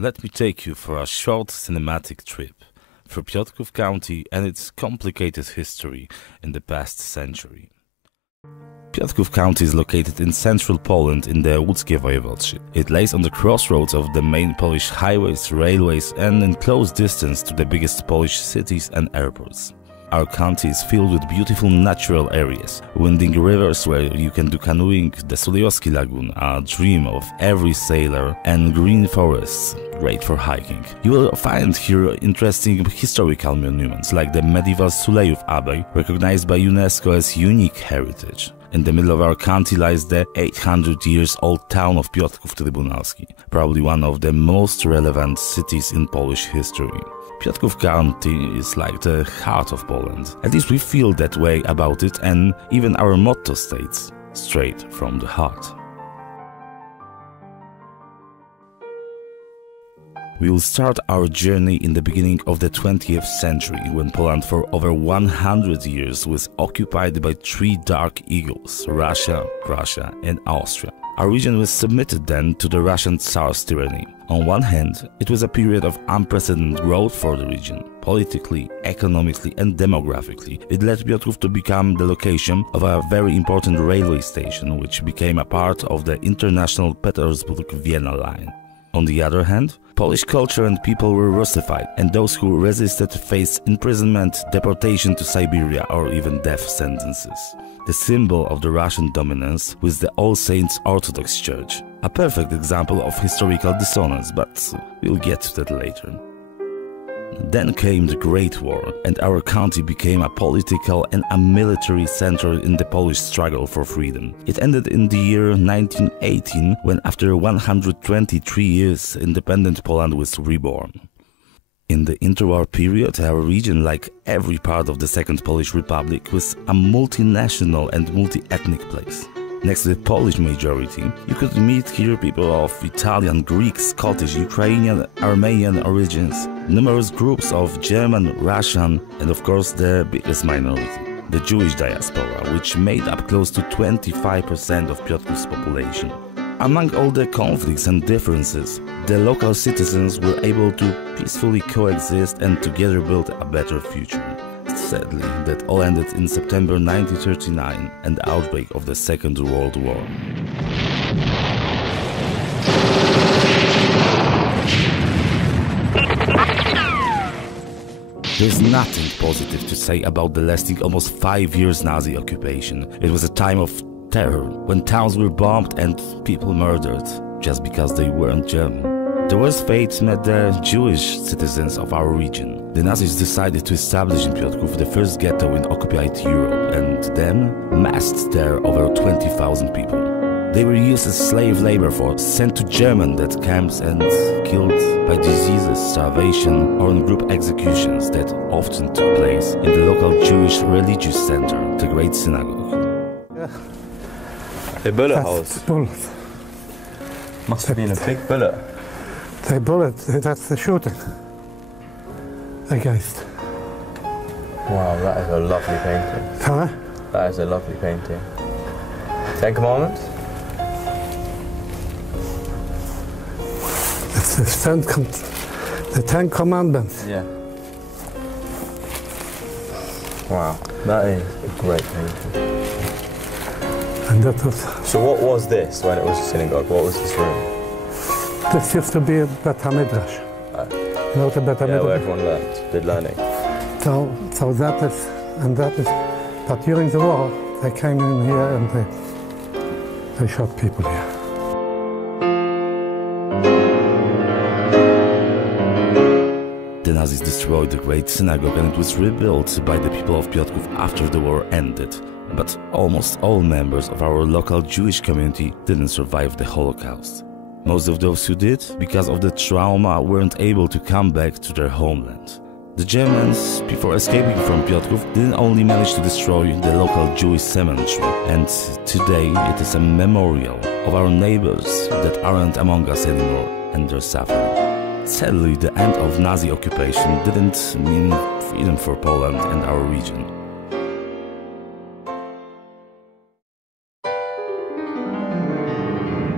let me take you for a short cinematic trip through Piotrków County and its complicated history in the past century. Piotrków County is located in central Poland in the Łódzkie Voivodeship. It lays on the crossroads of the main Polish highways, railways, and in close distance to the biggest Polish cities and airports. Our county is filled with beautiful natural areas, winding rivers where you can do canoeing, the Sulejowski Lagoon, a dream of every sailor, and green forests, great for hiking. You will find here interesting historical monuments like the medieval Sulejów Abbey, recognized by UNESCO as unique heritage. In the middle of our county lies the 800-year-old town of Piotrków Trybunalski, probably one of the most relevant cities in Polish history. Piotrków County is like the heart of Poland. At least we feel that way about it, and even our motto states, straight from the heart. We will start our journey in the beginning of the 20th century, when Poland for over 100 years was occupied by three dark eagles, Russia, Prussia and Austria. Our region was submitted then to the Russian Tsar's tyranny. On one hand, it was a period of unprecedented growth for the region. Politically, economically and demographically, it led Piotrków to become the location of a very important railway station, which became a part of the international Petersburg-Vienna line. On the other hand, Polish culture and people were Russified, and those who resisted faced imprisonment, deportation to Siberia or even death sentences. The symbol of the Russian dominance was the All Saints Orthodox Church, a perfect example of historical dissonance, but we'll get to that later. Then came the Great War, and our county became a political and a military center in the Polish struggle for freedom. It ended in the year 1918, when after 123 years, independent Poland was reborn. In the interwar period, our region, like every part of the Second Polish Republic, was a multinational and multi-ethnic place. Next to the Polish majority, you could meet here people of Italian, Greek, Scottish, Ukrainian, Armenian origins, numerous groups of German, Russian, and of course the biggest minority, the Jewish diaspora, which made up close to 25% of Piotrkow's population. Among all the conflicts and differences, the local citizens were able to peacefully coexist and together build a better future. Sadly, that all ended in September 1939 and the outbreak of the Second World War. There's nothing positive to say about the lasting almost 5 years Nazi occupation. It was a time of terror, when towns were bombed and people murdered, just because they weren't German. The worst fate met the Jewish citizens of our region. The Nazis decided to establish in Piotrków the first ghetto in occupied Europe, and then massed there over 20,000 people. They were used as slave labor force, sent to German death camps and killed by diseases, starvation, or in group executions that often took place in the local Jewish religious center, the Great Synagogue. Yeah. The bullet holes. Bullet. Must have been a big bullet. The bullet, that's the shooting against. Wow, that is a lovely painting. Huh? That is a lovely painting. 10 Commandments? It's the Ten Commandments. Yeah. Wow, that is a great painting. And that was... So what was this when it was a synagogue? What was this room? This used to be a Beit HaMidrash. You know the Beit HaMidrash? Yeah, where everyone learned, did learning. So that is, but during the war, they came in here and they shot people here. The Nazis destroyed the Great Synagogue and it was rebuilt by the people of Piotrków after the war ended. But almost all members of our local Jewish community didn't survive the Holocaust. Most of those who did, because of the trauma, weren't able to come back to their homeland. The Germans, before escaping from Piotrków, didn't only manage to destroy the local Jewish cemetery, and today it is a memorial of our neighbors that aren't among us anymore and their suffering. Sadly, the end of Nazi occupation didn't mean freedom for Poland and our region.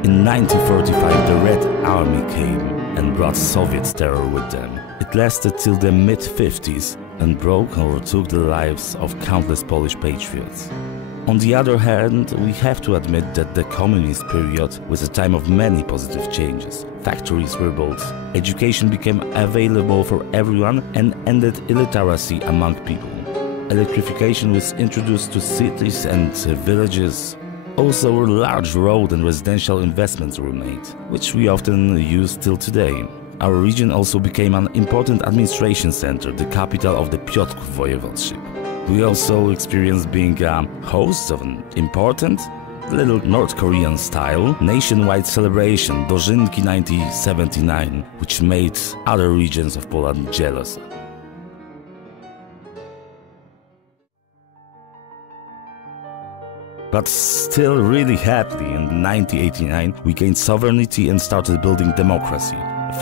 In 1945, the Red Army came. and brought Soviet terror with them. It lasted till the mid-50s and broke or took the lives of countless Polish patriots. On the other hand, we have to admit that the communist period was a time of many positive changes. Factories were built, education became available for everyone and ended illiteracy among people. Electrification was introduced to cities and villages. Also, large road and residential investments were made, which we often use till today. Our region also became an important administration center, the capital of the Piotrków voivodeship. We also experienced being a host of an important, little North Korean-style, nationwide celebration, Dożynki 1979, which made other regions of Poland jealous. But still really happily, in 1989 we gained sovereignty and started building democracy,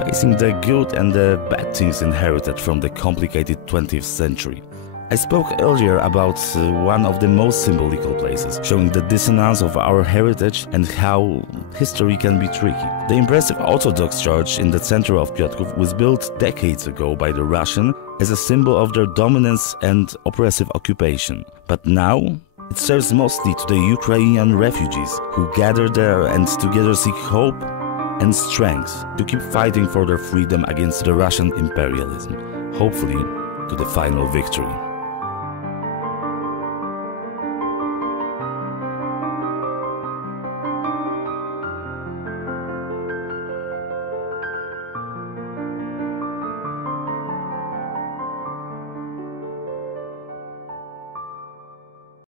facing the good and the bad things inherited from the complicated 20th century. I spoke earlier about one of the most symbolical places, showing the dissonance of our heritage and how history can be tricky. The impressive Orthodox Church in the center of Piotrków was built decades ago by the Russians as a symbol of their dominance and oppressive occupation. But now it serves mostly to the Ukrainian refugees who gather there and together seek hope and strength to keep fighting for their freedom against the Russian imperialism, hopefully to the final victory.